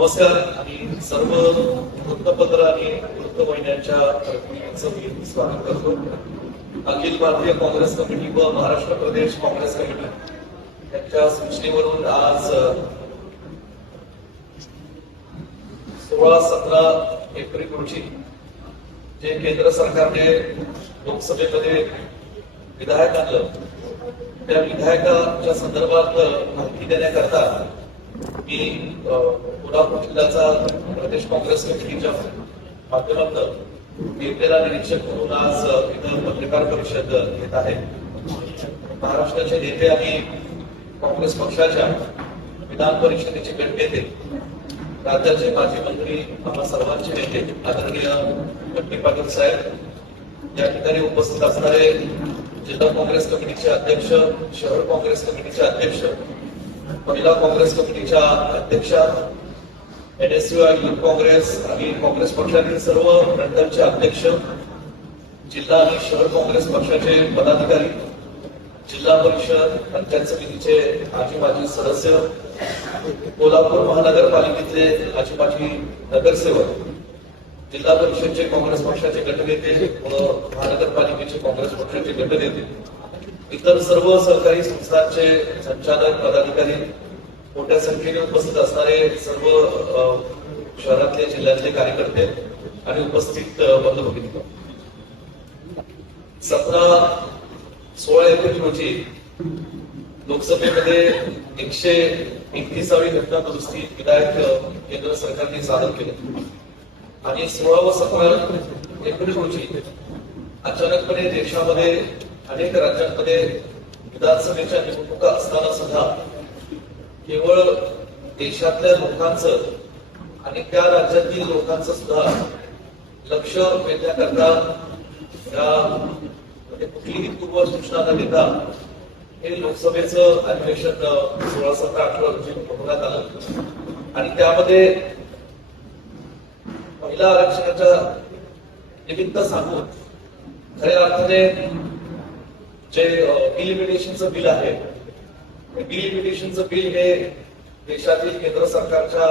नमस्कार. आणि सर्व वृत्तपत्र आणि वृत्तवाहिन्यांच्या प्रतिनिधींचं मी स्वागत करतो. अखिल भारतीय काँग्रेस कमिटी व महाराष्ट्र प्रदेश काँग्रेस कमिटी यांच्या सूचनेवरून आज 16-17 एप्रिल रोजी जे केंद्र सरकारने लोकसभेमध्ये विधेयक आणलं त्या विधेयकाच्या संदर्भात माहिती देण्याकरता मी कोल्हापूर जिल्ह्याचा प्रदेश काँग्रेस कमिटीच्या माध्यमातून घेतलेला निरीक्षक म्हणून आज इथं पत्रकार परिषद घेत आहे. महाराष्ट्राचे नेते आणि काँग्रेस पक्षाच्या विधान परिषदेचे गटनेते, राज्याचे माजी मंत्री, आम्हा सर्वांचे नेते आदरणीय बंटी पाटील साहेब, या ठिकाणी उपस्थित असणारे जिल्हा काँग्रेस कमिटीचे अध्यक्ष, शहर काँग्रेस कमिटीचे अध्यक्ष, महिला काँग्रेस कमिटीच्या अध्यक्षा, NSUI युथ काँग्रेस आणि काँग्रेस पक्षातील सर्व मंडळाचे अध्यक्ष, जिल्हा आणि शहर काँग्रेस पक्षाचे पदाधिकारी, जिल्हा परिषद पंचायत समितीचे माजी सदस्य, कोल्हापूर महानगरपालिकेचे माजी नगरसेवक, जिल्हा परिषदचे काँग्रेस पक्षाचे गटनेते व महानगरपालिकेचे काँग्रेस पक्षाचे गटनेते, इतर सर्व सहकारी संस्थांचे संचालक, पदाधिकारी, मोठ्या संख्येने उपस्थित असणारे सर्व शहरातले जिल्ह्यातले कार्यकर्ते आणि उपस्थित बंधुभगिनी, 16 एप्रिल रोजी लोकसभेमध्ये 131वी घटना दुरुस्ती विधेयक केंद्र सरकारने सादर केले आणि 16 व 17 एप्रिल रोजी अचानकपणे देशामध्ये अनेक राज्यांमध्ये विधानसभेच्या निवडणुका असताना सुद्धा केवळ देशातल्या लोकांचं आणि त्या राज्यातील लोकांचं सुद्धा लक्ष वेधण्याकरता कुठलीही पूर्व सूचना न देता हे लोकसभेचं अधिवेशन 16, 17, 18 रोजी होण्यात आलं आणि त्यामध्ये महिला आरक्षणाच्या निमित्त सांगून खऱ्या अर्थाने जे डिलिमिटेशनचं बिल आहे, डिलिमिटेशनचं बिल हे देशातील केंद्र सरकारच्या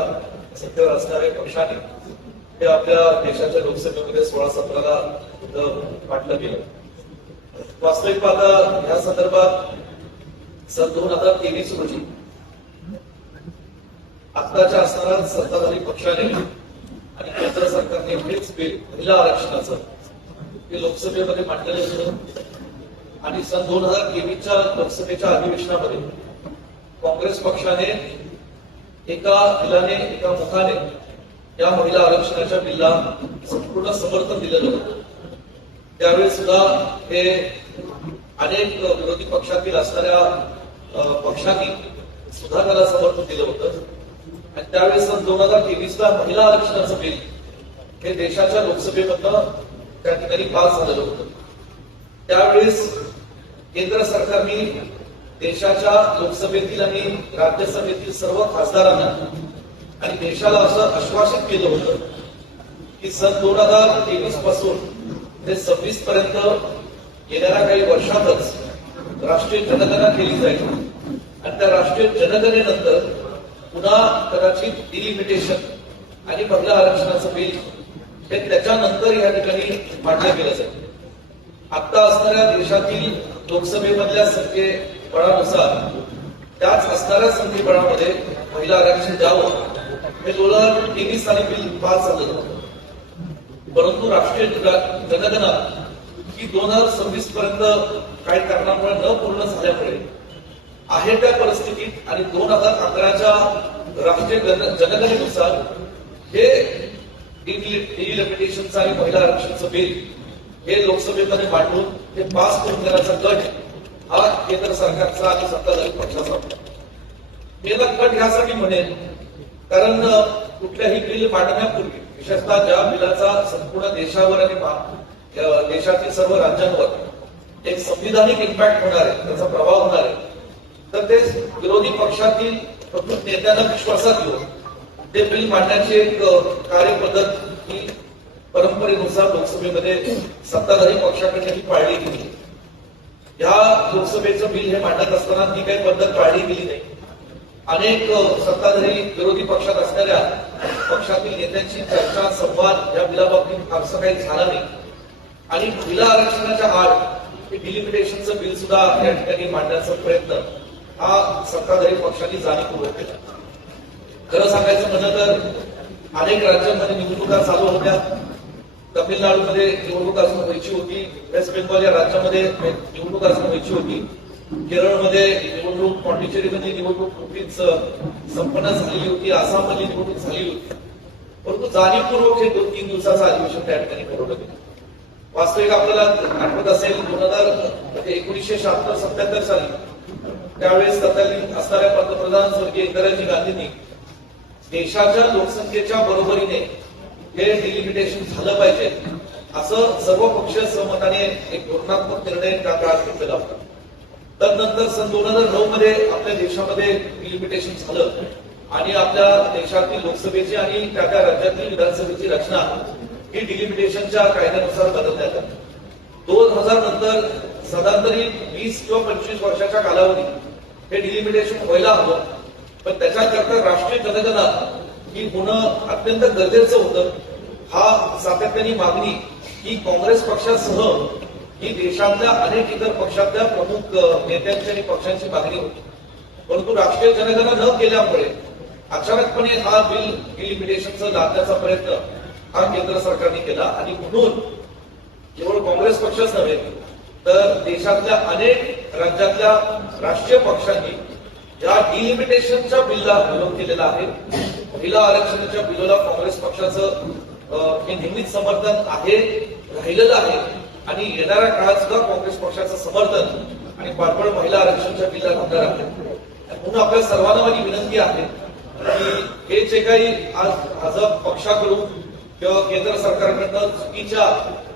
सत्तेवर असणाऱ्या पक्षाने हे आपल्या देशाच्या लोकसभेमध्ये 16-17 मांडलं गेलं. वास्तविक पाहता या संदर्भात सन 2023 रोजी आताच्या असणाऱ्या सत्ताधारी पक्षाने आणि केंद्र सरकारने हेच बिल महिला आरक्षणाचं हे लोकसभेमध्ये मांडलेलं होतं आणि सन 2023च्या लोकसभेच्या अधिवेशनामध्ये काँग्रेस पक्षाने एका दिलाने, एका मुखाने या महिला आरक्षणाच्या बिलला संपूर्ण समर्थन दिलेलं होतं. त्यावेळी सुद्धा हे अनेक विरोधी पक्षातील असणाऱ्या पक्षांनी सुद्धा त्याला समर्थन दिलं होतं आणि त्यावेळी सन 2023ला महिला आरक्षणाचं बिल हे देशाच्या लोकसभेमधनं त्या ठिकाणी पास झालेलं होतं. त्यावेळेस केंद्र सरकारने देशाच्या लोकसभेतील आणि राज्यसभेतील सर्व खासदारांना आणि देशाला असं आश्वासित केलं होतं की सन 2023 पासून ते 26 पर्यंत येणाऱ्या काही वर्षातच राष्ट्रीय जनगणना केली जाईल आणि त्या राष्ट्रीय जनगणनेनंतर पुन्हा कदाचित डिलिमिटेशन आणि महिला आरक्षणाचं बिल हे त्याच्यानंतर या ठिकाणी मांडलं गेलं जाईल. आता असणाऱ्या देशातील लोकसभेमधल्या संख्येबळानुसार त्याच असणाऱ्या संख्येबळामध्ये महिला आरक्षण द्यावं हे 2023 साली बिल पास झालं होतं. परंतु राष्ट्रीय जनगणना ही 2026 पर्यंत काही कारणामुळे न पूर्ण झाल्यामुळे आहे त्या परिस्थितीत आणि 2011च्या राष्ट्रीय जनगणनेनुसार हे डिलिमिटेशनचं आणि महिला आरक्षणाचं बिल हे लोकसभेमध्ये मांडून ते पास करून देण्याचा गट हा केंद्र सरकारचा आणि सत्ताधारी पक्षाचा होता. मी याला गट ह्यासाठी म्हणेन कारण कुठल्याही बिल मांडण्यापूर्वी विशेषतः ज्या बिलाचा संपूर्ण देशावर आणि देशातील सर्व राज्यांवर एक संविधानिक इम्पॅक्ट होणार आहे, त्याचा प्रभाव होणार आहे, तर ते विरोधी पक्षातील प्रमुख नेत्यांना विश्वासात घेऊन ते बिल मांडण्याची एक कार्यपद्धत ही परंपरेनुसार लोकसभेमध्ये सत्ताधारी पक्षाकडे ही पाळली गेली. या लोकसभेचं बिल हे मांडत असताना ती काही पद्धत पाळली गेली नाही. अनेक सत्ताधारी विरोधी पक्षात असणाऱ्या पक्षातील नेत्यांची चर्चा संवाद या बिलाबाबतीत फारसं काही झाला नाही आणि महिला आरक्षणाच्या आड डिलिमिटेशनचं बिल सुद्धा या ठिकाणी मांडण्याचा प्रयत्न हा सत्ताधारी पक्षांनी जाणीवपूर्वक केला. खरं सांगायचं म्हणलं तर अनेक राज्यांमध्ये निवडणुका चालू होत्या. तमिळनाडूमध्ये निवडणूक अजून व्हायची होती, वेस्ट बेंगॉल या राज्यामध्ये निवडणूक अजून व्हायची होती, केरळमध्ये निवडणूक, पॉंडिचेरीमध्ये निवडणूक नुकतीच संपन्न झालेली होती, आसाममध्ये निवडणूक झालेली होती. परंतु जाणीवपूर्वक हे 2-3 दिवसाचं अधिवेशन त्या ठिकाणी ठरवलं गेलं. वास्तविक आपल्याला आठवत असेल 1976-77 साली त्यावेळेस तत्कालीन असणाऱ्या पंतप्रधान स्वर्गीय इंदिराजी गांधींनी देशाच्या लोकसंख्येच्या बरोबरीने हे डिलिमिटेशन झालं पाहिजे असं सर्वपक्षीय सहमताने एक धोरणात्मक निर्णय त्या काळात घेतलेला होता. तदनंतर सन 2009 मध्ये आपल्या देशामध्ये डिलिमिटेशन झालं आणि आपल्या देशातील लोकसभेची आणि त्या राज्यातील विधानसभेची रचना ही डिलिमिटेशनच्या कायद्यानुसार बदलण्यात आली. 2000 नंतर सदांतरी 20 किंवा 25 वर्षाच्या कालावधीत हे डिलिमिटेशन व्हायला हवं, पण त्याच्याकरता राष्ट्रीय जनगणना ही होणं अत्यंत गरजेचं होतं. हा सातत्याने मागणी ही काँग्रेस पक्षासह ही देशातल्या अनेक इतर पक्षातल्या प्रमुख नेत्यांची आणि पक्षांची मागणी होती. परंतु राष्ट्रीय जनगणना न केल्यामुळे अचानकपणे हा बिल डिलिमिटेशनचं लादण्याचा प्रयत्न हा केंद्र सरकारने केला आणि म्हणून केवळ काँग्रेस पक्षच नव्हे तर देशातल्या अनेक राज्यातल्या राष्ट्रीय पक्षांनी या डिलिमिटेशनच्या बिलला विरोध केलेला आहे. महिला आरक्षणाच्या बिलला काँग्रेस पक्षाचं हे नेहमीच समर्थन आहे, राहिलेलं आहे आणि येणाऱ्या काळात सुद्धा काँग्रेस पक्षाचं समर्थन आणि पाठबळ महिला आरक्षणाच्या बिलला राहणार आहे. म्हणून आपल्या सर्वांना माझी विनंती आहे की हे जे काही आज भाजप पक्षाकडून किंवा केंद्र सरकारकडनं चुकीच्या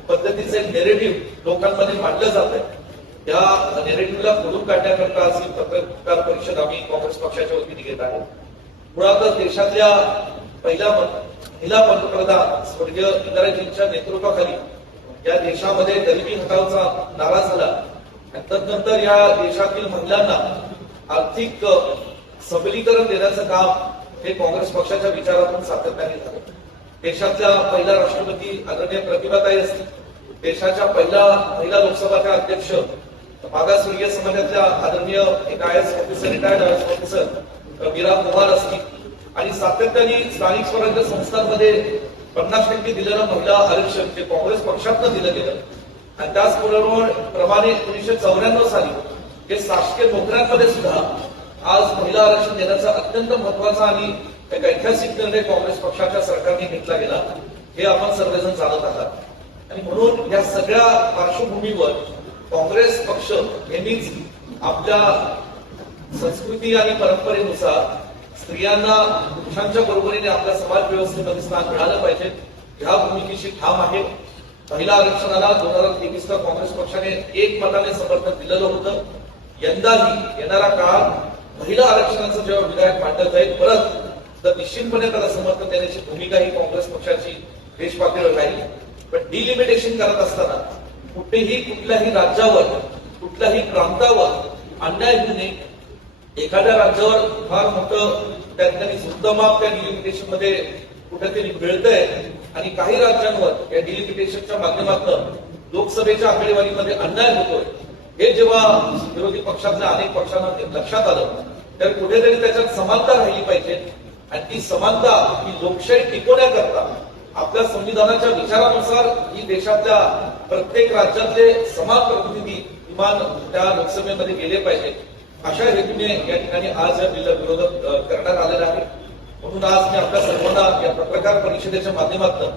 पद्धतीचे नेरेटिव्ह लोकांमध्ये मांडलं जात आहे, या नेरेटिव्हला खोडून काढण्याकरता अशी पत्रकार परिषद आम्ही काँग्रेस पक्षाच्या वतीने घेत आहे. मुळातच देशातल्या पहिल्या महिला पंतप्रधान स्वर्गीय इंदिराजींच्या नेतृत्वाखाली या देशामध्ये गरिबी हटावचा नारा झाला आणि तदनंतर या देशातील महिलांना आर्थिक सबलीकरण देण्याचं काम हे काँग्रेस पक्षाच्या विचारातून सातत्याने झालं. देशातल्या पहिल्या राष्ट्रपती आदरणीय प्रतिभाताई असतील, देशाच्या पहिल्या महिला लोकसभाच्या अध्यक्ष मागासवर्गीय समाजातल्या आदरणीय एक IAS officer, retired IAS officer Meera Kumar असतील आणि सातत्याने स्थानिक स्वराज्य संस्थांमध्ये 50% दिलेलं महिला आरक्षण जे काँग्रेस पक्षातनं दिलं गेलं आणि त्याचबरोबर प्रमाणे 1994 साली हे शासकीय नोकऱ्यांमध्ये सुद्धा आज महिला आरक्षण देण्याचा अत्यंत महत्वाचा आणि एक ऐतिहासिक निर्णय काँग्रेस पक्षाच्या सरकारने घेतला गेला हे आपण सर्वजण जाणत आहात. आणि म्हणून या सगळ्या पार्श्वभूमीवर काँग्रेस पक्ष नेहमीच आपल्या संस्कृती आणि परंपरेनुसार स्त्रियांना पुरुषांच्या बरोबरीने आपल्या समाज व्यवस्थेमध्ये स्थान मिळालं पाहिजे ह्या भूमिकेशी ठाम आहे. महिला आरक्षणाला 2023 काँग्रेस पक्षाने एकमताने समर्थन दिलेलं होतं. यंदाही येणाऱ्या काळात महिला आरक्षणाचं जेव्हा विधेयक मांडलं जाईल परत तर निश्चितपणे त्याला समर्थन देण्याची भूमिका ही काँग्रेस पक्षाची देश पातळीवर राहील. पण डिलिमिटेशन करत असताना कुठल्याही राज्यावर कुठल्याही प्रांतावर अन्याय होऊ नये. एखाद्या राज्यावर फार मोठं त्या ठिकाणी सुद्धा त्या डिलिमिटेशन मध्ये कुठेतरी मिळतंय आणि काही राज्यांवर या डिलिमिटेशनच्या माध्यमातून लोकसभेच्या आकडेवारीमध्ये अन्याय होतोय हे जेव्हा विरोधी पक्षातल्या अनेक पक्षांना लक्षात आलं तर कुठेतरी त्याच्यात समानता राहिली पाहिजे आणि ती समानता ही लोकशाही टिकवण्याकरता आपल्या संविधानाच्या विचारानुसार ही देशातल्या प्रत्येक राज्यातले समान प्रतिनिधी किमान त्या लोकसभेमध्ये गेले पाहिजे अशा हेतूने या ठिकाणी आज या बिलला विरोध करण्यात आलेला आहे. म्हणून आज मी आपल्या सर्वांना या पत्रकार परिषदेच्या माध्यमातून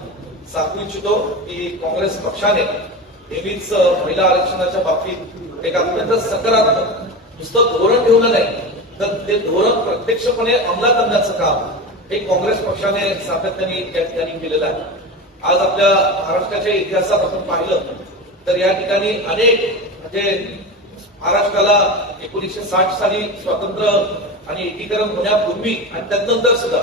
सांगू इच्छितो की काँग्रेस पक्षाने नेहमीच महिला आरक्षणाच्या बाबतीत एक अत्यंत सकारात्मक नुसतं धोरण ठेवलं नाही तर ते धोरण प्रत्यक्षपणे अंमलात आणण्याचं काम हे काँग्रेस पक्षाने सातत्याने या ठिकाणी केलेलं आहे. आज आपल्या महाराष्ट्राच्या इतिहासात आपण पाहिलं तर या ठिकाणी अनेक म्हणजे महाराष्ट्राला 1960 साली स्वातंत्र्य आणि एकीकरण होण्यापूर्वी आणि त्यानंतर सुद्धा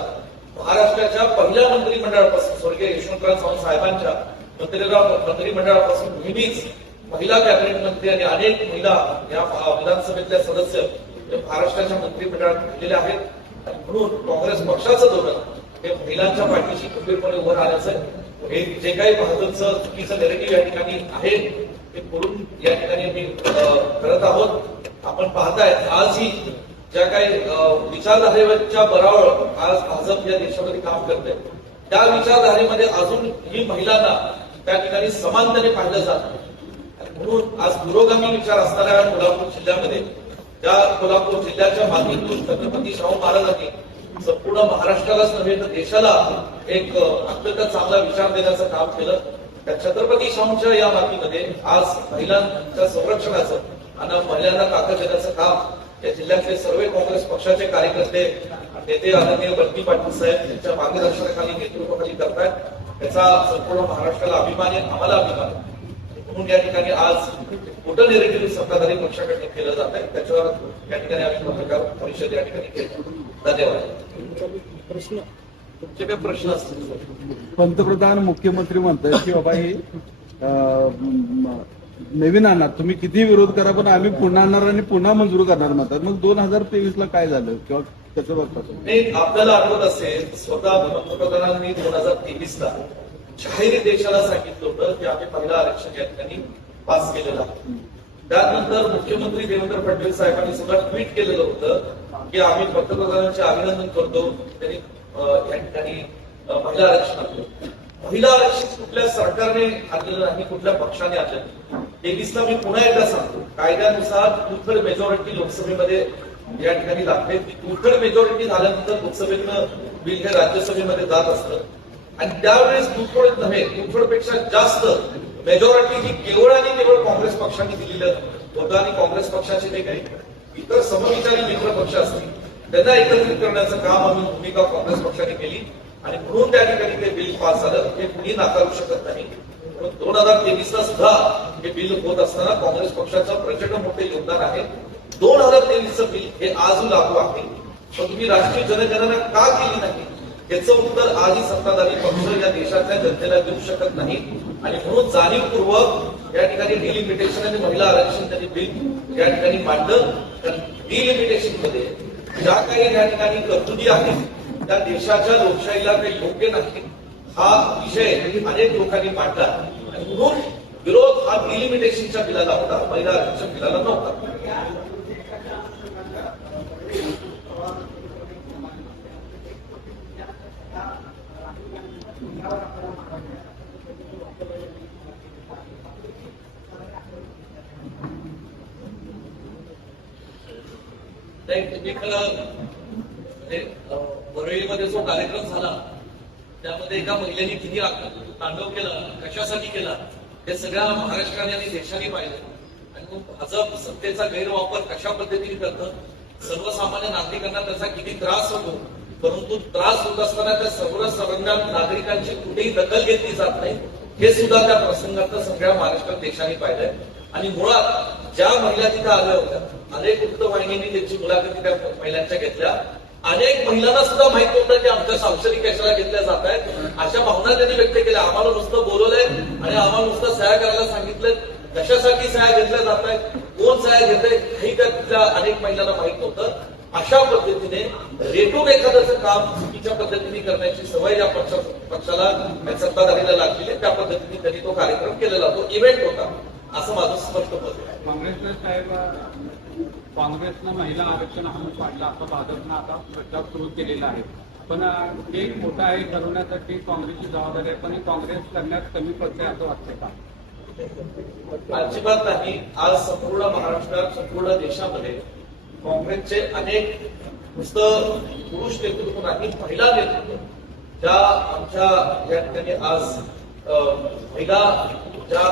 महाराष्ट्राच्या पहिल्या मंत्रिमंडळापासून स्वर्गीय यशवंतराव चव्हाण साहेबांच्या मंत्रिमंडळापासून नेहमीच महिला कॅबिनेट मंत्री आणि अनेक महिला या विधानसभेतल्या सदस्य महाराष्ट्राच्या मंत्रिमंडळात घेतलेल्या आहेत. आणि म्हणून काँग्रेस पक्षाचं धोरण हे महिलांच्या पाठीशी खंबीरपणे उभं राहण्याचं हे जे काही भाजपचं चुकीचं नेरेटिव्ह या ठिकाणी आहे ते करून या ठिकाणी आम्ही करत आहोत. आपण पाहताय आजही ज्या काही विचारधारेच्या बरावर आज भाजप या देशामध्ये काम करते त्या विचारधारेमध्ये अजून ही महिलांना त्या ठिकाणी समानतेने पाहिलं जात नाही. म्हणून आज पुरोगामी विचार असणाऱ्या कोल्हापूर जिल्ह्यामध्ये त्या कोल्हापूर जिल्ह्याच्या माध्यमातून छत्रपती शाहू महाराजांनी संपूर्ण महाराष्ट्रालाच नव्हे तर देशाला एक अत्यंत चांगला विचार देण्याचं काम केलं. त्या छत्रपती शाहूंच्या या मातीमध्ये आज महिलांच्या संरक्षणाचं आणि महिलांना ताकद देण्याचं काम या जिल्ह्यातले सर्व काँग्रेस पक्षाचे कार्यकर्ते नेते आदरणीय बंटी पाटील साहेब यांच्या मार्गदर्शनाखाली नेतृत्वाखाली करतायत. याचा संपूर्ण महाराष्ट्राला अभिमान आहे, आम्हाला अभिमान आहे. म्हणून या ठिकाणी आज मोठं नेरेटिव्ह सत्ताधारी पक्षाकडे केलं जात आहे. त्याच्यावर या ठिकाणी आम्ही पत्रकार परिषद या ठिकाणी केली. धन्यवाद. प्रश्न तुमचे काही प्रश्न असतील? पंतप्रधान मुख्यमंत्री म्हणतात की बाबा हे नवीन आणणार, तुम्ही किती विरोध करा पण आम्ही पुन्हा आणणार आणि पुन्हा मंजूर करणार म्हणतात. मग 2023 ला काय झालं किंवा कसं बघतात? नाही, आपल्याला आठवत असेल स्वतः पंतप्रधानांनी 2023 ला जाहीर देशाला सांगितलं होतं की आम्ही पहिलं आरक्षण या ठिकाणी पास केलेलं आहे. त्यानंतर मुख्यमंत्री देवेंद्र फडणवीस साहेबांनी सुद्धा ट्विट केलेलं होतं की आम्ही पंतप्रधानांचे अभिनंदन करतो, त्यांनी या ठिकाणी महिला आरक्षण आणलं. महिला आरक्षण कुठल्या सरकारने आणलेलं नाही, कुठल्या पक्षाने आणलं. 23 ला मी पुन्हा एकदा सांगतो, कायद्यानुसार टू थर्ड मेजॉरिटी लोकसभेमध्ये या ठिकाणी लागते. टू थर्ड मेजॉरिटी झाल्यानंतर लोकसभेतनं बिल हे राज्यसभेमध्ये जात असतं आणि त्यावेळेस टू-थर्ड नव्हे, टू-थर्ड पेक्षा जास्त मेजॉरिटी ही केवळ आणि केवळ काँग्रेस पक्षाने दिलेलं होतं आणि काँग्रेस पक्षाचे जे काही इतर समविचारी मित्र पक्ष असतील त्यांना एकत्रित करण्याचं काम आम्ही भूमिका काँग्रेस पक्षाने केली आणि म्हणून त्या ठिकाणी ते बिल पास झालं. हे कुणी नाकारू शकत नाही. 2023 ला सुद्धा हे बिल होत असताना काँग्रेस पक्षाचं प्रचंड मोठे योगदान आहे. 2023चं बिल हे आज लागू आहे. पण तुम्ही राष्ट्रीय जनगणना का केली नाही याचं उत्तर आजही सत्ताधारी पक्ष या देशातल्या जनतेला देऊ शकत नाही आणि म्हणून जाणीवपूर्वक या ठिकाणी डिलिमिटेशन आणि महिला आरक्षण त्यांनी बिल या ठिकाणी मांडलं. कारण डिलिमिटेशन मध्ये ज्या काही या ठिकाणी तरतुदी आहेत त्या देशाच्या लोकशाहीला काही योग्य नाही हा विषय अनेक लोकांनी मांडला आणि म्हणून विरोध हा डिलिमिटेशनच्या बिलाला होता, महिला आरक्षण बिलाला नव्हता. मी खरं वरळीमध्ये जो कार्यक्रम झाला त्यामध्ये एका महिलेने किती तांडव केला, कशासाठी केला हे सगळ्या महाराष्ट्राने आणि देशाने पाहिलं. आणि मग भाजप सत्तेचा गैरवापर कशा पद्धतीने करतं, सर्वसामान्य नागरिकांना त्याचा किती त्रास होतो, परंतु त्रास होत असताना त्या सर्वसामान्य नागरिकांची कुठेही दखल घेतली जात नाही हे सुद्धा त्या प्रसंगात सगळ्या महाराष्ट्रात देशाने पाहिलंय. आणि मुळात ज्या महिला तिथे आल्या होत्या, अनेक वृत्तवाहिन्यांनी त्यांची मुलाखती त्या महिलांच्या घेतल्या. अनेक महिलांना सुद्धा माहित नव्हतं की आमच्या सांसदी कशाला घेतल्या जात आहेत अशा भावना त्यांनी व्यक्त केल्या. आम्हाला नुसतं बोलवलंय आणि आम्हाला नुसतं सह्या करायला सांगितलंय, कशासाठी सह्या घेतल्या जात आहेत, कोण सह्या घेत आहे हे त्या अनेक महिलांना माहित नव्हतं. अशा पद्धतीने रेटून एखाद्याचं काम चुकीच्या पद्धतीने करण्याची सवय या पक्षाला सत्ताधारीला लागलेली आहे. त्या पद्धतीने त्यांनी तो कार्यक्रम केलेला, तो इव्हेंट होता असं माझं स्पष्ट मत आहे. काँग्रेसनं साहेब काँग्रेसनं महिला आरक्षण हा पाडला असं भाजपनं आता प्रचार सुरू केलेला आहे. पण ते एक मोठं आहे, ठरवण्यासाठी काँग्रेसची जबाबदारी आहे, पण काँग्रेस करण्यात कमी पडते असं वाटतं का? अजिबात नाही. आज संपूर्ण महाराष्ट्रात संपूर्ण देशामध्ये काँग्रेसचे अनेक नुसतं पुरुष नेतृत्व नाही, महिला नेतृत्व ज्या आमच्या या ठिकाणी आज महिला ज्या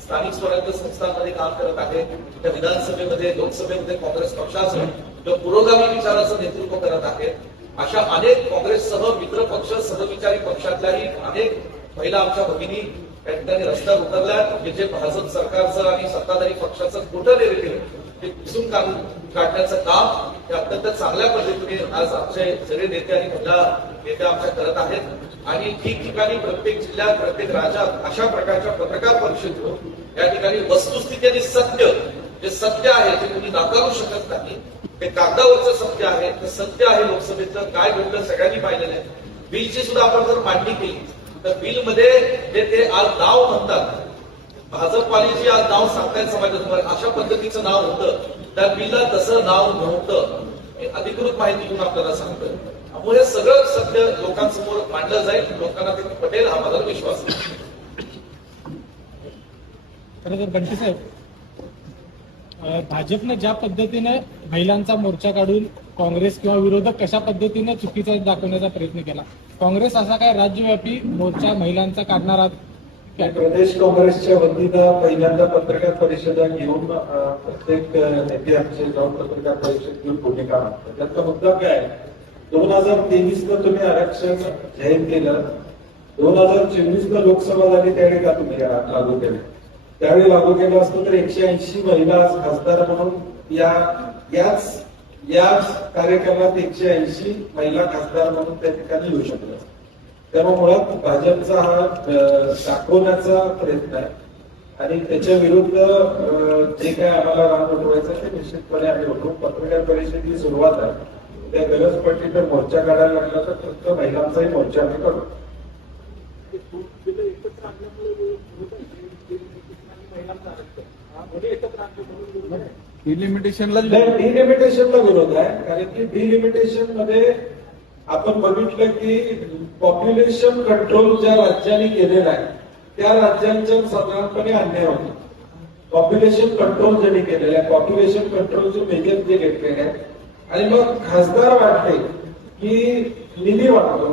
स्थानिक स्वराज्य संस्थांमध्ये काम करत आहेत, त्या विधानसभेमध्ये लोकसभेमध्ये काँग्रेस पक्षाचं किंवा पुरोगामी विचाराचं नेतृत्व करत आहेत, अशा अनेक काँग्रेससह मित्र पक्ष सहविचारी पक्षातल्याही अनेक महिला आमच्या भगिनी या ठिकाणी रस्त्यावर उतरल्या. जे भाजप सरकारचं आणि सत्ताधारी पक्षाचं खोटं नेरेटिव्ह ते पुसून काढण्याचं काम हे अत्यंत चांगल्या पद्धतीने आज आमचे सगळे नेते आणि महिला नेते आमच्या करत आहेत. आणि ठिकठिकाणी प्रत्येक जिल्ह्यात प्रत्येक राज्यात अशा प्रकारच्या पत्रकार परिषदेतून या ठिकाणी वस्तुस्थिती आणि सत्य, जे सत्य आहे ते कोणी नाकारू शकत नाही, ते कागदावरचं सत्य आहे, ते सत्य आहे. लोकसभेतलं काय घडलं सगळ्यांनी पाहिलेलं आहे. बिलची सुद्धा आपण जर मांडणी केली तर बिलमध्ये जे ते आज नाव म्हणतात, भाजपवाली जी आज नाव सांगतायत समाजात, अशा पद्धतीचं नाव होतं. त्या बिलला तसं नाव नव्हतं. हे अधिकृत माहिती घेऊन आपल्याला सांगतं. त्यामुळे हे सगळं सत्य लोकांसमोर मांडलं जाईल. लोकांना ते पटेल हा माझा विश्वास आहे. खरं तर बंटी साहेब, भाजपने ज्या पद्धतीने महिलांचा मोर्चा काढून काँग्रेस किंवा विरोधक कशा पद्धतीने चुकीचा दाखवण्याचा प्रयत्न केला, काँग्रेस असा काय राज्यव्यापी मोर्चा महिलांचा काढणार आहात? प्रदेश काँग्रेसच्या वतीनं पहिल्यांदा पत्रकार परिषदा घेऊन प्रत्येक नेते आमचे जाऊन पत्रकार परिषद घेऊन भूमिका मांडतात. त्याचा मुद्दा काय आहे, 2023ला तुम्ही आरक्षण जाहीर केलं, 2024ला लोकसभा झाली त्यावेळी का तुम्ही लागू केलं? त्यावेळी लागू केलं असतं तर 180 महिला खासदार म्हणून याच कार्यक्रमात 180 महिला खासदार म्हणून त्या ठिकाणी येऊ शकल्या. त्यामुळे मुळात भाजपचा हा दाखवण्याचा प्रयत्न आहे आणि त्याच्या विरुद्ध जे काय आम्हाला रान उठवायचं ते निश्चितपणे आम्ही उठवू. पत्रकार परिषदेची सुरुवात आहे, त्या गरज पडली तर मोर्चा काढायला लागला तर फक्त महिलांचाही मोर्चा आम्ही काढू. डिलिमिटेशनला डिलिमिटेशनला विरोध आहे, कारण की डिलिमिटेशन मध्ये आपण बघितलं की पॉप्युलेशन कंट्रोल ज्या राज्यांनी केलेला आहे त्या राज्यांच्या साधारणपणे अन्याय होतो. पॉप्युलेशन कंट्रोल ज्यांनी केलेलं आहे, पॉप्युलेशन कंट्रोलचे मेजर जे घेतलेले आहे आणि मग खासदार वाटते की निधी वाटतो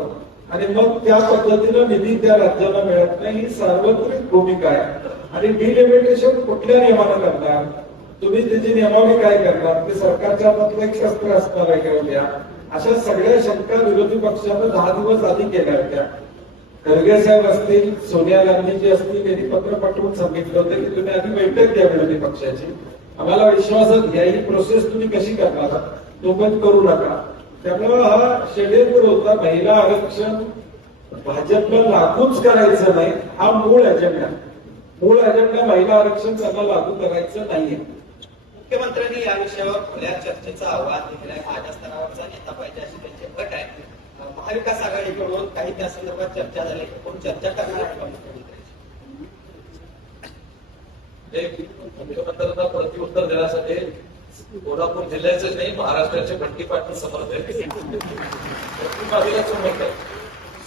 आणि मग त्या पद्धतीनं निधी त्या राज्याला मिळत नाही. ही सार्वत्रिक भूमिका आहे. आणि डिलिमिटेशन कुठल्या नियमानं करणार, तुम्ही त्याची नियमावली काय करणार, ते सरकारच्या हातातलं एक शस्त्र असणार आहे का उद्या, अशा सगळ्या शंका विरोधी पक्षानं 10 दिवस आधी केल्या होत्या. खरगे साहेब असतील, सोनिया गांधीजी असतील, यांनी पत्र पाठवून सांगितलं होतं की तुम्ही आधी बैठक घ्या विरोधी पक्षाची, आम्हाला विश्वासात घ्या, ही प्रोसेस तुम्ही कशी करणार, तोपर्यंत करू नका. त्यामुळे हा षड्यंत्र होता. महिला आरक्षण भाजपला लागूच करायचं नाही, हा मूळ अजेंडा महिला आरक्षण त्यांना लागू करायचं नाहीये. मुख्यमंत्र्यांनी या विषयावर खुल्या चर्चेचं आव्हान दिलेलं आहे. माझ्या स्तरावरचा नेता पाहिजे अशी त्यांची अट आहे. महाविकास आघाडीकडून काही त्या संदर्भात चर्चा झाली, कोण चर्चा करणार आहे का मुख्यमंत्र्यांशी? मुख्यमंत्र्यांना प्रत्युत्तर देण्यासाठी कोल्हापूर जिल्ह्याचे नाही, महाराष्ट्राचे बंटी पाटील समर्थ आहेत.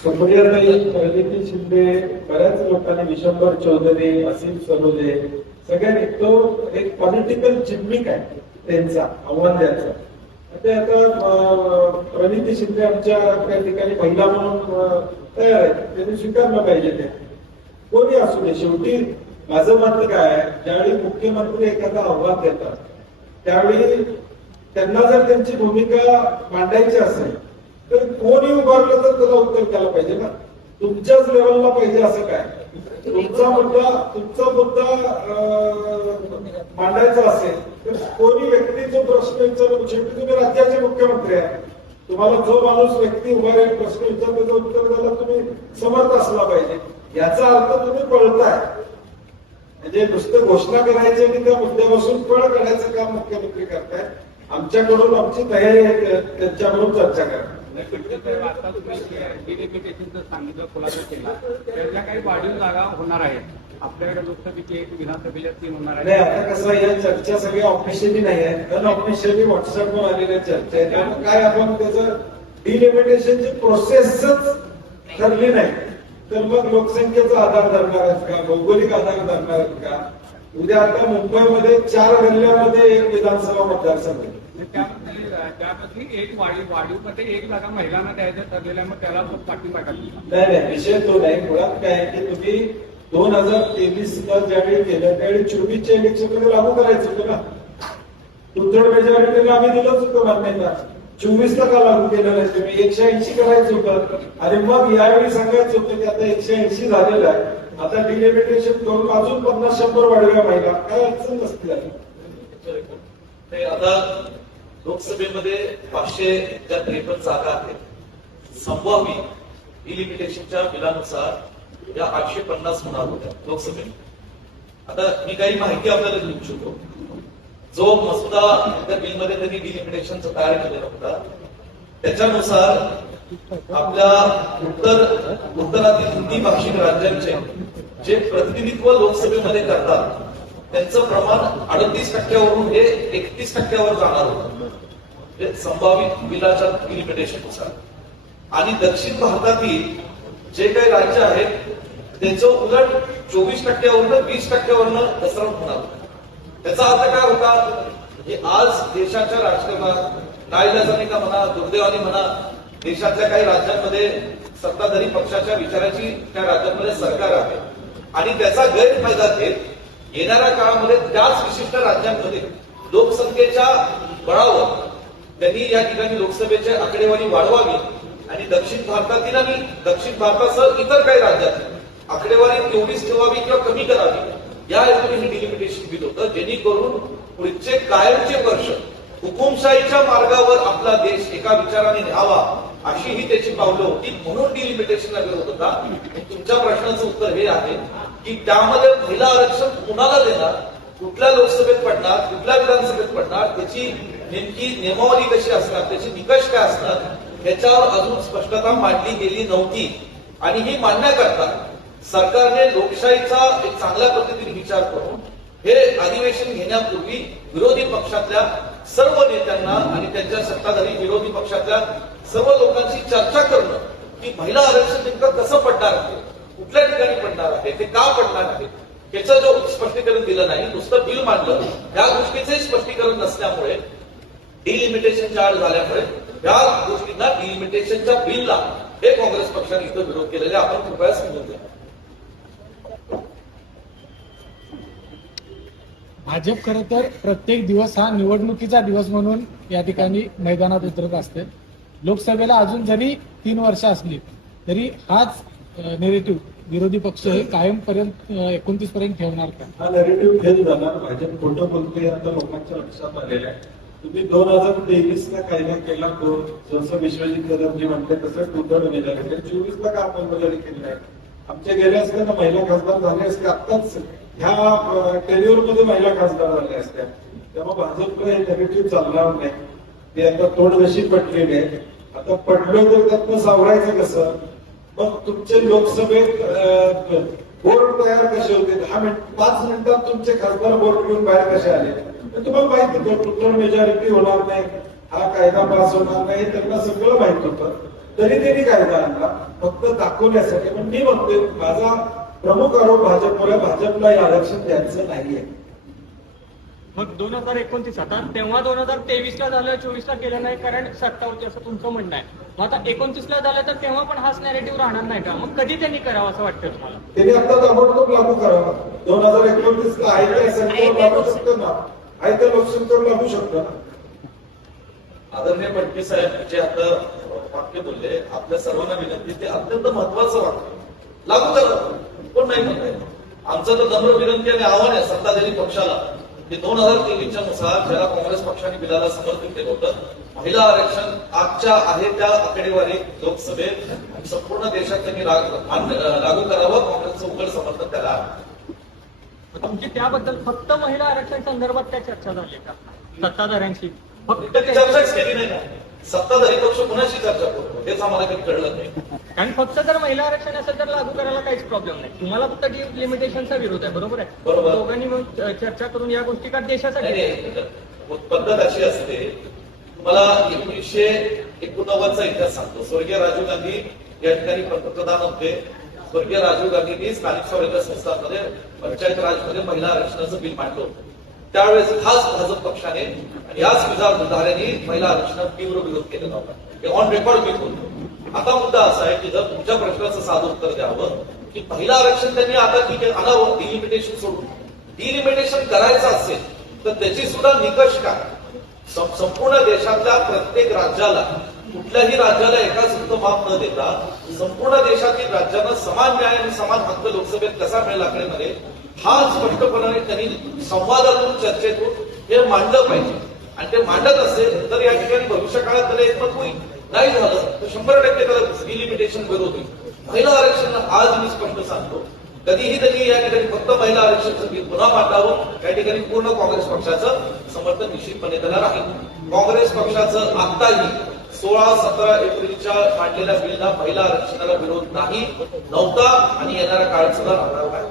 सुप्रियाताई, प्रगती शिंदे, बऱ्याच लोकांनी, विशंभर चौधरी, असीम सरोदे, सगळ्यांनी तो एक पॉलिटिकल जिम्मिक आहे त्यांचा आव्हान द्यायचा. ते आता प्रणिती शिंदे आमच्या काही ठिकाणी महिला म्हणून तयार आहेत, त्यांनी स्वीकारलं पाहिजे. ते कोणी असू दे, शेवटी माझं मत काय आहे, ज्यावेळी मुख्यमंत्री एखादा आव्हान देतात त्यावेळी त्यांना जर त्यांची भूमिका मांडायची असेल तर कोणी उभारलं तर त्याला उत्तर द्यायला पाहिजे ना. तुमच्याच लेवलला पाहिजे असं काय, तुमचा मुद्दा मांडायचा असेल तर कोणी व्यक्ती जो प्रश्न विचारतो, शेवटी तुम्ही राज्याचे मुख्यमंत्री आहे, तुम्हाला जो माणूस व्यक्ती उभारेल प्रश्न विचारतो त्याचं उत्तर द्यायला तुम्ही समर्थ असला पाहिजे. याचा अर्थ तुम्ही पळताय, म्हणजे नुसतं घोषणा करायची आणि त्या मुद्द्यापासून पळ काढायचं काम मुख्यमंत्री करतायत. आमच्याकडून आमची तयारी आहे त्यांच्याकडून चर्चा करा. आता तुम्ही डिलिमिटेशनचं सांगितलं, खुलासा केला, त्याच्या काही वाढीव जागा होणार आहेत आपल्याकडे. लोकसभेची 1, विधानसभेच्या 3 होणार नाही, आहेत. आता कसं या चर्चा सगळ्या ऑफिशियली नाही आहेत, अनऑफिशियली व्हॉट्सअपवर आलेल्या चर्चा आहेत. त्यामुळे काय आपण त्याचं डिलिमिटेशनची प्रोसेसच ठरली नाही तर मग लोकसंख्येचा आधार धरणार आहेत का, भौगोलिक आधार धरणार आहेत का? उद्या आता मुंबईमध्ये 4 गल्ल्यामध्ये 1 विधानसभा मतदारसंघ आहे. त्यामध्ये एक वाढीवमध्ये 1 जागा महिलांना द्यायचं ठरलेलं आहे, मग त्याला पाठिंबा टाकला. नाही, विषय तो नाही. मुळात काय आहे की तुम्ही 2023ला ज्यावेळी केलं त्यावेळी 24च्या इलेक्शनमध्ये लागू करायचं होतं ना. 2/3 मेजॉरिटीला आम्ही दिलंच होतं मान्यता. 24ला का लागू केलं नाही तुम्ही? 180 करायचं होतं आणि मग यावेळी सांगायचं होतं की आता 180 झालेलं आहे, आता डिलिमिटेशन करून अजून 50-100 वाढव्या महिला, काय अडचण नसती झाली. ते आता लोकसभेमध्ये 553 जागा आहेत. संभावी डिलिमिटेशनच्या बिलानुसार या 850 होणार होत्या लोकसभेत. आता मी काही माहिती आपल्याला देऊ इच्छितो. जो मसुदा त्या बिलमध्ये त्यांनी डिलिमिटेशनचा तयार केलेला होता त्याच्यानुसार आपल्या उत्तरातील हिंदी भाषिक राज्यांचे जे प्रतिनिधित्व लोकसभेमध्ये करतात त्यांचं प्रमाण 38% हे 31% जाणार होतं हे संभावित बिलाच्या लिमिटेशननुसार. आणि दक्षिण भारतातील जे काही राज्य आहेत त्यांचं उलट 24% 20% घसरण होणार. त्याचा अर्थ काय होता की आज देशाच्या राजकारणात नाईलाजाने का म्हणा दुर्दैवाने म्हणा देशातल्या काही राज्यांमध्ये सत्ताधारी पक्षाच्या विचाराची त्या राज्यांमध्ये सरकार आहे आणि त्याचा गैरफायदा घेत येणाऱ्या काळामध्ये त्याच विशिष्ट राज्यांमध्ये लोकसंख्येच्या बळावर त्यांनी या ठिकाणी लोकसभेची आकडेवारी वाढवावी आणि दक्षिण भारतातील आणि दक्षिण भारतासह इतर काही राज्यात आकडेवारी तेवढीच ठेवावी किंवा कमी करावी या हेतूने हे डिलिमिटेशन बिल होतं जेणेकरून पुढचे कायमचे वर्ष हुकुमशाहीच्या मार्गावर आपला देश एका विचाराने न्यावा अशी ही त्याची पावलं होती. म्हणून डिलिमिटेशनला विरोध होता. तुमच्या प्रश्नाचं उत्तर हे आहे की त्यामध्ये महिला आरक्षण कुणाला देणार कुठल्या लोकसभेत पडणार कुठल्या विधानसभेत पडणार त्याची नेमकी नियमावली कशी असणार त्याचे निकष काय असणार याच्यावर अजून स्पष्टता मांडली गेली नव्हती. आणि ही मांडण्याकरता सरकारने लोकशाहीचा एक चांगल्या पद्धतीने विचार करून हे अधिवेशन घेण्यापूर्वी विरोधी पक्षातल्या सर्व नेत्यांना आणि त्यांच्या सत्ताधारी विरोधी पक्षातल्या सर्व लोकांची चर्चा करणं की महिला आरक्षण नेमकं कसं पडणार आहे कुठल्या ठिकाणी पडणार आहे ते का पडणार आहे याचं जो स्पष्टीकरण दिलं नाही नुसतं बिल मांडलं या गोष्टीचंही स्पष्टीकरण नसल्यामुळे डिलिमिटेशनच्या आड झाल्यामुळे या गोष्टींना डिलिमिटेशनच्या बिलला हे काँग्रेस पक्षाने इथं विरोध केलेले आपण कृपया समजून घ्या. भाजप खरं तर प्रत्येक दिवस हा निवडणुकीचा दिवस म्हणून या ठिकाणी मैदानात उतरत असते. लोकसभेला अजून जरी 3 वर्ष असली तरी हाच नेरेटिव्ह विरोधी पक्ष हे कायमपर्यंत 29 पर्यंत ठेवणार का? हा नॅरेटिव्ह फेल झाला. भाजप खोटं बोलतोय आता लोकांच्या लक्षात आलेलं आहे. तुम्ही 2023ला कायदा केला तो जसं विश्वजित कदमजी म्हणते तसं टुथर्ड मेजॉरिटी 24ला का अंमलबजावणी केली नाही. आमच्या गेल्या असताना महिला खासदार झाले असते आत्ताच ह्या टेन्युअरमध्ये महिला खासदार झाल्या असत्या. त्यामुळे भाजपला हे नेगेटिव्ह चालणार नाही. ते आता तोडनशी पडलेली आहे. आता पडलो तर त्यातनं सावरायचं कसं. मग तुमचे लोकसभेत बोर्ड तयार कसे होते 5 मिनिटात तुमचे खासदार बोर्ड घेऊन बाहेर कसे आले तुम्हाला माहिती होतं. टुथर्ड मेजॉरिटी होणार नाही हा कायदा पास होणार नाही त्यांना सगळं माहित होतं तरी त्यांनी कायदा आणला फक्त दाखवण्यासाठी. पण मी म्हणते माझा प्रमुख आरोप भाजपवर भाजपला हे आरक्षण द्यायचं नाहीये. मग 2029 आता तेव्हा 2023ला झालं 24ला केलं नाही कारण सत्ता होती असं तुमचं म्हणणं आहे. मग आता 29ला झालं तर तेव्हा पण हाच नॅरेटिव्ह राहणार नाही का? मग कधी त्यांनी करावं असं वाटतं तुम्हाला? त्यांनी आता ताबडतोब लागू करावा. 2029ला आहे त्या संख्येवर लागू शकतो ना आहे त्या लोकसंख्येवर लागू शकतो ना. आदरणीय फडके साहेब जे आता वाक्य बोलले आपल्या सर्वांना विनंती ते अत्यंत महत्वाचं वाक्य लागू करा कोण नाही म्हणताय. आमचं तर नम्र विनंती आणि आव्हान आहे सत्ताधारी पक्षाला की 2023च्या नुसार ज्याला काँग्रेस पक्षाने बिलाला समर्थन केलं होतं महिला आरक्षण आजच्या आहे त्या आकडेवारी लोकसभेत संपूर्ण देशात त्यांनी लागू करावं. काँग्रेसचं उघड समर्थन त्याला आहे. तुमची त्याबद्दल फक्त महिला आरक्षण संदर्भात काय चर्चा झाली का सत्ताधाऱ्यांशी? फक्त त्यांनी चर्चाच केली नाही ना. सत्ताधारी पक्ष कुणाशी चर्चा करतो हेच आम्हाला काही कळलं नाही. कारण फक्त जर महिला आरक्षण असेल तर लागू करायला काहीच प्रॉब्लेम नाही. तुम्हाला फक्त लिमिटेशनचा विरोध आहे बरोबर आहे. बरोबर. दोघांनी मग चर्चा करून या गोष्टी का देशासाठी नाही, पद्धत अशी असते. तुम्हाला 1989चा इतिहास सांगतो. स्वर्गीय राजीव गांधी या ठिकाणी पंतप्रधान होते. स्वर्गीय राजीव गांधींनी स्थानिक स्वराज्य संस्थांमध्ये पंचायत राजमध्ये महिला आरक्षणाचं बिल मांडलं होतं. त्यावेळेस खास भाजप पक्षाने आणि याच विचारधाऱ्यांनी महिला आरक्षणात तीव्र विरोध केलेला होता. हे ऑन रेकॉर्ड मी बोलतो. आता मुद्दा असा आहे की जर तुमच्या प्रश्नाचं साधं उत्तर द्यावं की महिला आरक्षण त्यांनी आता ठीक आहे आणावं डिलिमिटेशन सोडून. डिलिमिटेशन करायचं असेल तर त्याची सुद्धा निकष काय. संपूर्ण देशातल्या प्रत्येक राज्याला कुठल्याही राज्याला एकाच माप न देता संपूर्ण देशातील राज्यांना समान न्याय आणि समान हक्क लोकसभेत कसा मिळेल आकडेमध्ये हा स्पष्टपणाने त्यांनी संवादातून चर्चेतून हे मांडलं पाहिजे. आणि ते मांडत असेल तर या ठिकाणी भविष्य काळात त्याला एकमत होईल. नाही झालं तर 100% त्याला डिलिमिटेशन विरोध होईल. महिला आरक्षण आज मी स्पष्ट सांगतो कधीही त्यांनी या ठिकाणी फक्त महिला आरक्षणाचं बिल पुन्हा मांडावं. या ठिकाणी पूर्ण काँग्रेस पक्षाचं समर्थन निश्चितपणे त्याला राहील. काँग्रेस पक्षाचं आताही 16-17 एप्रिलच्या मांडलेल्या बिलला महिला आरक्षणाला विरोध नाही, नव्हता आणि येणाऱ्या काळात सुद्धा राहणार नाही.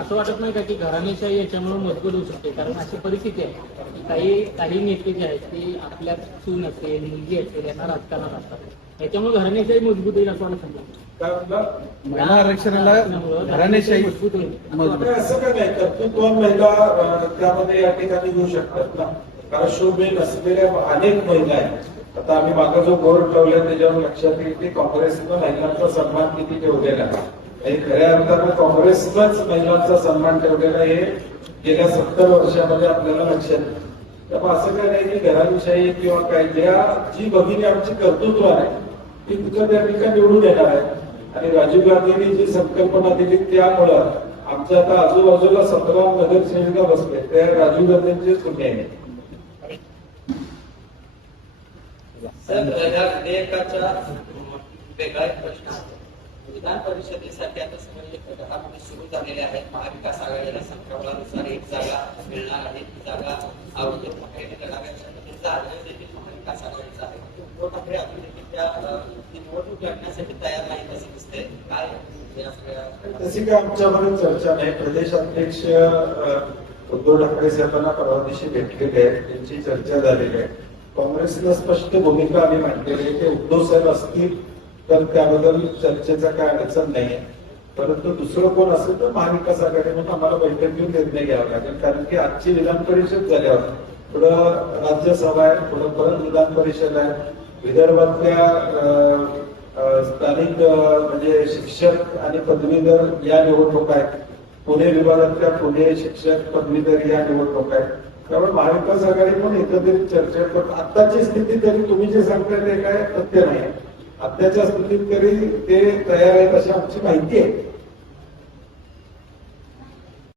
असं वाटत नाही का की घराणेशाही याच्यामुळे मजबूत होऊ शकते? कारण अशी परिस्थिती आहे की काही नेते जे आहेत ते आपल्या सून असेल, मुलगी असेल यांना राजकारणात असतात, याच्यामुळे घराणेशाही मजबूत होईल असं मला समजतं. काय म्हणलं? महिला आरक्षणाला घराणेशाही मजबूत होईल. मजबूत. असं का नाही, कर्तृत्ववान महिला त्यामध्ये या ठिकाणी घेऊ शकतात ना. कारण शोभे नसलेल्या अनेक महिला आहेत. आता आम्ही मागं जो बोर्ड ठेवलाय त्याच्यावर लक्षात येईल की काँग्रेसनं महिलांचा सन्मान किती ठेवलेला आहे. आणि खऱ्या अर्थानं काँग्रेसनंच महिलांचा सन्मान ठेवलेला हे गेल्या 70 वर्षामध्ये आपल्याला लक्षात येईल. त्यामुळे असं काय नाही की घराणेशाही किंवा काय, जी भगिनी आमची कर्तृत्व आहे ती तुझं त्या ठिकाणी निवडून येणार आहे. आणि राजीव गांधींनी जी संकल्पना दिली त्यामुळं आमच्या आता आजूबाजूला 17 नगरसेविका बसले त्या राजीव गांधींचे पुण्य आहे. सर, या विधेयकाचा वेगळा एक प्रश्न आहे. विधान परिषदेसाठी आता सगळे घरामध्ये सुरू झालेले आहेत. महाविकास आघाडीला संख्याबळानुसार एक जागा मिळणार आहे. ती जागा अवधूत ठाकरेंनी लढाव्याच्या पद्धतीचा आग्रह देखील महाविकास आघाडीचा आहे. उद्धव ठाकरे अजून देखील त्या निवडणूक लढण्यासाठी तयार नाहीत असं दिसतंय. काय या सगळ्या तशी काय आमच्यामध्ये चर्चा नाही. प्रदेशाध्यक्ष उद्धव ठाकरे साहेबांना परवा दिवशी भेटलेले आहेत, त्यांची चर्चा झालेली आहे. काँग्रेसला स्पष्ट भूमिका आम्ही मांडलेली आहे की उद्धव साहेब असतील तर त्याबद्दल चर्चेचा काय अडचण नाहीये. परंतु दुसरं कोण असेल तर महाविकास आघाडी म्हणून आम्हाला बैठक घेऊन निर्णय घ्यावा लागेल. कारण की आजची विधान परिषद झाल्यावर पुढं राज्यसभा आहे, पुढं परत विधान परिषद आहे. विदर्भातल्या स्थानिक म्हणजे शिक्षक आणि पदवीधर या निवडणूक आहेत. पुणे विभागातल्या पुणे शिक्षक पदवीधर या निवडणूक आहेत. त्यामुळे महाविकास आघाडी पण एकत्रित चर्चा, पण आत्ताची स्थिती तरी तुम्ही जे सांगताय ते काय तथ्य नाही. आत्ताच्या स्थितीत तरी ते तयार आहेत अशी आमची माहिती आहे.